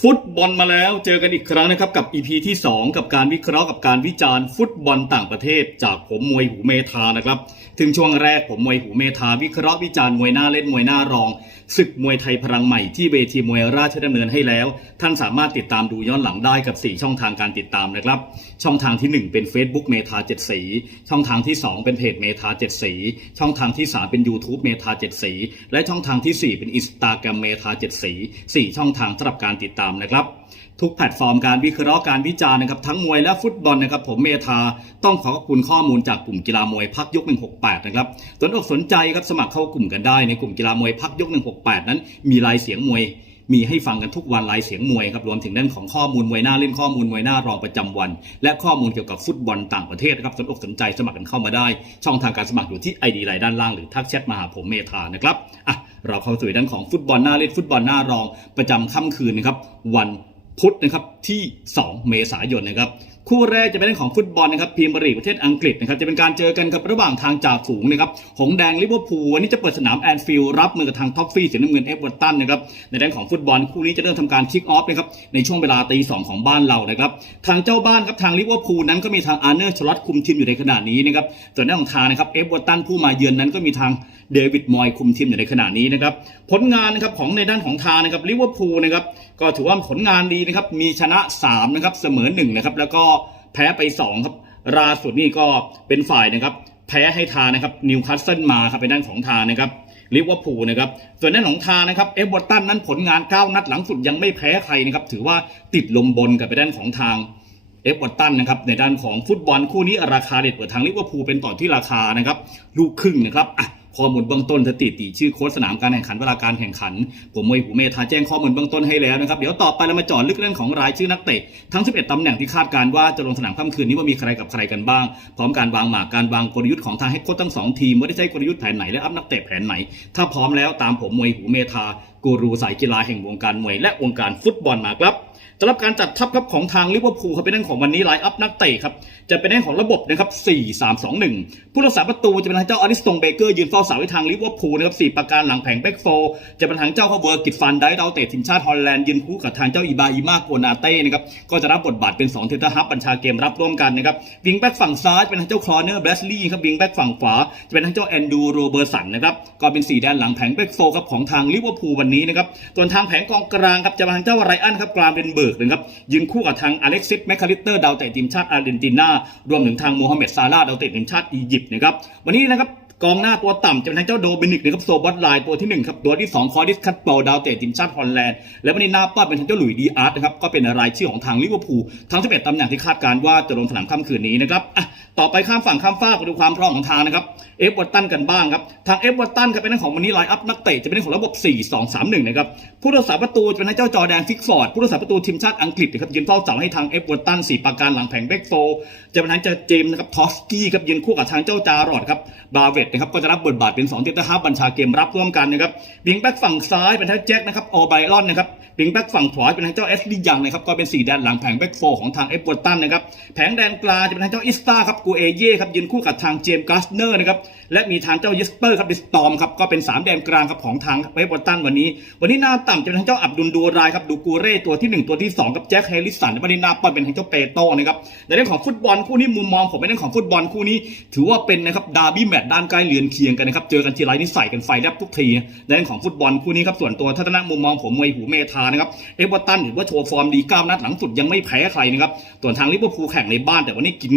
ฟุตบอลมาแล้วเจอกันอีกครั้งนะครับกับ EP ที่ 2 กับการวิเคราะห์กับการวิจารณ์ฟุตบอลต่างประเทศ จากผมมวยหูเมธานะครับ ถึงช่วงแรกผมมวยหูเมธาวิเคราะห์วิจารณ์มวยหน้าเล่นมวยหน้ารองศึกมวยไทยพลังใหม่ที่เวทีมวยราชดำเนินให้แล้ว ท่านสามารถติดตามดูย้อนหลังได้กับ 4 ช่องทางการติดตามนะครับ ช่องทางทีหนึ่1 เป็น Facebook เมธา7สี ช่องทางที่ 2 เป็นเพจเมธา7สี ช่องทางที่ 3 เป็น YouTube เมธา7สี และช่องทางทีสี่ 4 เป็น Instagram เมธา7สี4ช่องทางสำหรับการติดตามนะครับ ทุกแพลตฟอร์มการวิเคราะห์การวิจารณ์นะครับทั้งมวยและฟุตบอลนะครับผมเมธาต้องขอขอบคุณข้อมูลจากกลุ่มกีฬามวยพักยก 168 นะครับสนอกสนใจครับสมัครเข้ากลุ่มกันได้ในกลุ่มกีฬามวยพักยก 168 นั้น มีรายเสียงมวย มีให้ฟังกันทุกวันไลฟ์เสียงมวยครับรวมถึงด้านของข้อมูลมวยหน้าเล่นข้อมูลมวยหน้ารองประจำวัน และข้อมูลเกี่ยวกับฟุตบอลต่างประเทศนะครับสนอกสนใจสมัครกันเข้ามาได้ ช่องทางการสมัครอยู่ที่ไอดีไลน์ด้านล่างหรือทักแชทมาหาผมเมธานะครับอะเราเข้าสู่ด้านของฟุตบอลหน้าเล่นฟุตบอลหน้ารองประจำค่ำคืนนะครับวันพุธนะครับที่ 2 เมษายนนะครับ คู่แรกจะเป็นเรื่องของฟุตบอลนะครับพรีเมียร์ลีกประเทศอังกฤษนะครับจะเป็นการเจอกันกับระหว่างทางจากฝูงนะครับหงแดงลิเวอร์พูลวันนี้จะเปิดสนามแอนฟิลด์รับมือกับทางท็อฟฟี่สีน้ำเงินเอฟเวอร์ตันนะครับในด้านของฟุตบอลคู่นี้จะเริ่มทำการคิกออฟนะครับในช่วงเวลาตีสองของบ้านเรานะครับทางเจ้าบ้านครับทางลิเวอร์พูลนั้นก็มีทางอาร์เนอร์ชลอตคุมทีมอยู่ในขณะนี้นะครับส่วนด้านของทางนะครับเอฟเวอร์ตันผู้มาเยือนนั้นก็มีทางเดวิดมอยคุมทีมอยู่ในขณะนี้นะครับผลงานนะครับของในด้านของทางนะครับลิเวอร์พูลนะครับ ก็ถือว่าผลงานดีนะครับ มีชนะ3นะครับเสมอ1นะครับ แล้วก็แพ้ไป2ครับล่าสุดนี่ก็เป็นฝ่ายนะครับ แพ้ให้ทานะครับนิวคาสเซิลมาครับเป็นด้านของทานะครับลิเวอร์พูลนะครับ ส่วนด้านของทานะครับเอฟเวอร์ตันนั้นผลงาน 9 นัดหลังสุดยังไม่แพ้ใครนะครับ ถือว่าติดลมบนกับไปด้านของทางเอฟวอร์ตันนะครับในด้านของฟุตบอลคู่นี้ราคาเด็ดเปิดทางลิเวอร์พูลเป็นต่อที่ราคานะครับลูกครึ่งนะครับอะ ข้อมูลเบื้องต้นสถิติชื่อโค้ชสนามการแข่งขันเวลาการแข่งขัน ผมมวยหูเมธาแจ้งข้อมูลเบื้องต้นให้แล้วนะครับ เดี๋ยวต่อไปเรามาจาะลึกเรื่องของรายชื่อนักเตะทั้ง 11ตำแหน่งที่คาดการว่าจะลงสนามค่ำคืนนี้ว่ามีใครกับใครกันบ้าง พร้อมการวางหมากการวางกลยุทธ์ของทางให้โค้ชทั้งสองทีมว่าได้ใช้กลยุทธ์แผนไหนและอัพนักเตะแผนไหน ถ้าพร้อมแล้วตามผมมวยหูเมธากูรูสายกีฬาแห่งวงการมวยและวงการฟุตบอลมาครับ สำหรับการจัดทัพครับของทางลิเวอร์พูลครับเป็นเรื่องของวันนี้ไลน์อัพนักเตะครับจะเป็นเรื่องของระบบนะครับ 4 3 2 1 ผู้รักษาประตูจะเป็นทางเจ้าอลิสตงเบเกอร์ยืนเฝ้าเสาให้ทางลิเวอร์พูลนะครับ4ประการหลังแผงแบ็กโฟจะเป็นทางเจ้าข้าเวอร์กิตฟันได้ดาวเตะทีมชาติฮอลแลนด์ยืนคู่กับทางเจ้าอีบาอีมาโกนาเต้นะครับก็จะรับบทบาทเป็น2เทนเตอร์ฮับบัญชาเกมรับร่วมกันนะครับวิงแบ็กฝั่งซ้ายเป็นทางเจ้าคลอเนอร์แบสลี่ครับวิงแบ็กฝั่งขวาจะเป็นทางเจ้าแอนดูโรเบอร์สันนะครับก็เป็นสี่แดนหลังแผงแบ็กโฟครับของทางลิเวอร์พูลวันนี้นะครับส่วนทางแผงกองกลางครับจะเป็นทางเจ้าไรอันครับกราเบนเบิร์กนะครับยืนคู่กับทางอเล็กซิสแมคคาลิเตอร์ดาวเตะทีมชาติอาร์เจนตินารวมถึงทางโมฮัมเหม็ดซาลาดาวเตะทีมชาติอียิปต์นะครับวันนี้นะครับ กองหน้าตัวต่ำจะเป็นทางเจ้าโดมินิกนะครับโซบอตไลน์ตัวที่หนึ่งครับ ตัวที่สองคอร์ดิสคัตโปลดาวเตะทีมชาติฮอลแลนด์ และวันนี้หน้าป้าเป็นทางเจ้าหลุยดีอาร์ตนะครับ ก็เป็นรายชื่อของทางลิเวอร์พูลทั้ง11ตำแหน่งที่คาดการว่าจะลงสนามค่ำคืนนี้นะครับอะต่อไปข้ามฝั่งข้ามฟากไปดูความพร้อมของทางนะครับเอฟเวอร์ตันกันบ้างครับทางเอฟเวอร์ตันครับเป็นเรื่องของวันนี้ไลน์อัพนักเตะจะเป็นเรื่องของระบบ 4 2 3 1นะครับผู้รักษาประตูจะเป็นทางเจ้าจอแดนฟิกฟอร์ดผู้รักษาประตูทีมชาติอังกฤษนะครับยืนเฝ้าเสาให้ทางเอฟเวอร์ตันสี่ประการหลังแผงแบ็กโฟจะเป็นทางเจ้าเจมนะครับทอสกี้ครับยืนคู่กับทางเจ้าจารอดครับบาเวตนะครับก็จะรับบทบาทเป็น2เตอร์ฮาบัญชาเกมรับร่วมกันนะครับวิงแบ็กฝั่งซ้ายเป็นแท็กแจ็คนะครับออไบรอนนะครับิงแบ็กฝั่งขวาเป็นทางเจ้าเอสลียังนะครับก็เป็นสี่แดนหลังแผงแบ็กโฟของทางเอฟวอร์ตันนะครับแผงแดนกลางจะเป็นทางเจ้าอิสตาครับกูเอเย่ครับยืนคู่กับทางเจมส์กัสเนอร์นะครับและมีทางเจ้ายิสเปอร์ครับดิสตอมครับก็เป็นสามแดนกลางครับของทางเอฟวอร์ตันวันนี้ วันนี้หน้าต่ำจะเป็นทางเจ้าอับดุลดูรายครับดูกูเร่ตัวที่หนึ่งตัวที่สองกับแจ็คแฮร์ริสันวันนี้หน้าป้อนเป็นทางเจ้าเปโต้นะครับในเรื่องของฟุตบอลคู่นี้มุมมองผมในเรื่องของฟุตบอลคู่นี้ ถือว่าเป็นนะครับดาร์บี้แมตช์ด้านใกล้เรือนเคียงกันนะครับเจอกันทีไรนี่ใส่กันไฟแลบทุกทีในเรื่องของฟุตบอลคู่นี้ครับส่วนตัวทัศนะมุมมองผมมวยหูเมธานะครับเอเวอร์ตันถือว่าโชว์ฟอร์มดีเก้านัดหลังสุดยังไม่แพ้ใครนะครับส่วนทางลิเวอร์พูลแข่งในบ้านแต่วันนี้กิน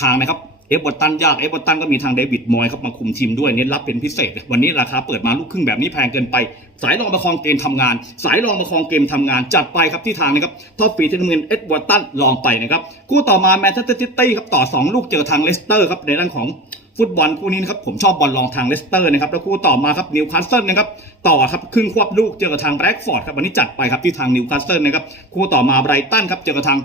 ทางนะครับ เอฟเวอร์ตันยากเอฟเวอร์ตันก็มีทางเดวิดมอยครับมาคุมทีมด้วยเน้นรับเป็นพิเศษ วันนี้ราคาเปิดมาลูกครึ่งแบบนี้แพงเกินไป สายรองประคองเกมทำงาน สายรองประคองเกมทำงาน จัดไปครับที่ทางนะครับท็อปปีที่น้ำเงินเอ็ดเวอร์ตันลองไปนะครับคู่ต่อมาแมนเชสเตอร์ซิตี้ครับต่อ 2 ลูกเจอทางเลสเตอร์ครับในด้านของฟุตบอลคู่นี้นะครับผมชอบบอลลองทางเลสเตอร์นะครับแล้วคู่ต่อมาครับนิวคาสเซิลนะครับต่อครับครึ่งควบลูกเจอกับทางแบล็กฟอร์ดครับวันนี้จัดไปครับที่ทางนิวคาสเซิลนะครับคู่ต่อมาไบรตันครับเจอกับทาง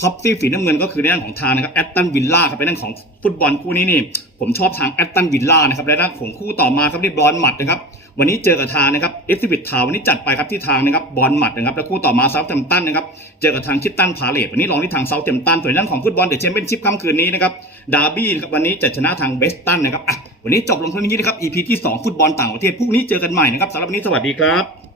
ท็อปซี่ฝีน้ำเงินก็คือในด้านของทางนะครับแอตตันวิลล่าครับในด้านของฟุตบอลคู่นี้นี่ผมชอบทางแอตตันวิลล่านะครับและด้านของคู่ต่อมาครับที่บอลหมัดนะครับวันนี้เจอกับทางนะครับเอฟซิบิททาววันนี้จัดไปครับที่ทางนะครับบอลหมัดนะครับแล้วคู่ต่อมาเซาท์แฮมตันนะครับเจอกับทางคิตตันพาเลตวันนี้ลองที่ทางเซาท์แฮมตันส่วนด้านของฟุตบอลเดอะแชมเปี้ยนชิพค่ำคืนนี้นะครับดาร์บี้นะครับวันนี้จะชนะทางเบสตันนะครับอะวันนี้จบลงเท่านี้นะครับ EP ที่ 2 ฟุตบอลต่างประเทศพรุ่งนี้เจอกันใหม่นะครับสำหรับวันนี้สวัสดีครับ